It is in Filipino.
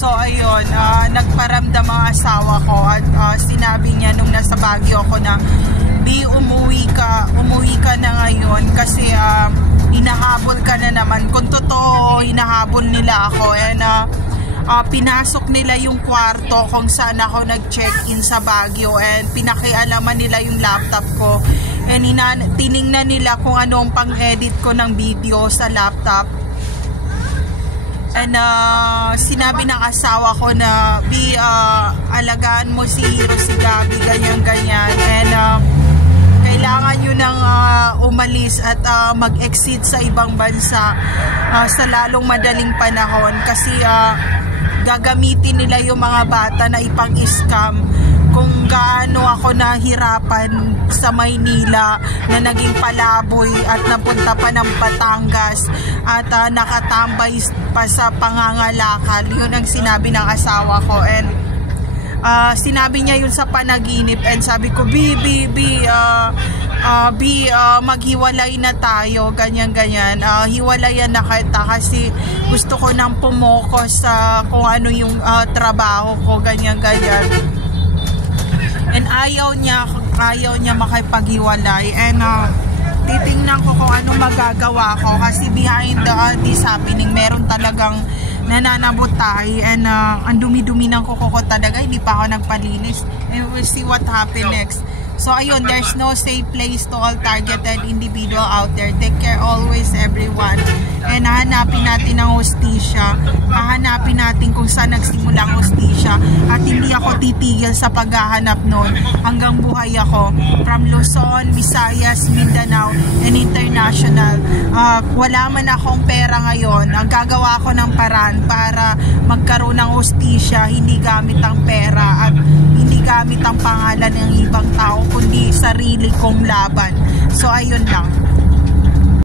So ayun, nagparamdam ang asawa ko at sinabi niya nung nasa Baguio ako na, "Bi, umuwi ka na ngayon kasi hinahabol ka na naman." Kung totoo, hinahabol nila ako, and pinasok nila yung kwarto kung saan ako nag-check-in sa Baguio, and pinakialaman nila yung laptop ko, and tiningnan nila kung ano ang pang-edit ko ng video sa laptop. And sinabi ng asawa ko na, "Bi, alagaan mo si Hero, si Gabi, ganyan-ganyan, and kailangan nyo nang umalis at mag-exit sa ibang bansa sa lalong madaling panahon kasi gagamitin nila yung mga bata na ipang-scam kung gaano ako nahirapan sa Maynila na naging palaboy at napunta pa ng Batangas at nakatambay pa sa pangangalakal." Yun ang sinabi ng asawa ko, and sinabi niya yun sa panaginip, and sabi ko, Bi, maghiwalay na tayo, ganyan-ganyan. Hiwalayan na kita kasi gusto ko nang pumokos sa kung ano yung trabaho ko, ganyan-ganyan. And ayaw niya makipaghiwalay, and titingnan ko kung anong magagawa ko kasi behind this happening meron talagang nananabutay, and ang dumi-dumi ng kuko ko talaga, hindi pa ako nagpalinis, and we'll see what happen next. So ayun, there's no safe place to all targeted individual out there. Take care always, everyone. And hahanapin natin ang hustisya. Hahanapin natin kung saan nagsimula ang hustisya. At hindi ako titigil sa paghahanap nun hanggang buhay ako. From Luzon, Visayas, Mindanao, and international. Wala man akong pera ngayon. Ang gagawa ko ng paraan para magkaroon ng hustisya, hindi gamit ang pera at hindi gamit ang pangalan ng ibang tao, kundi sarili kong laban. So ayun lang.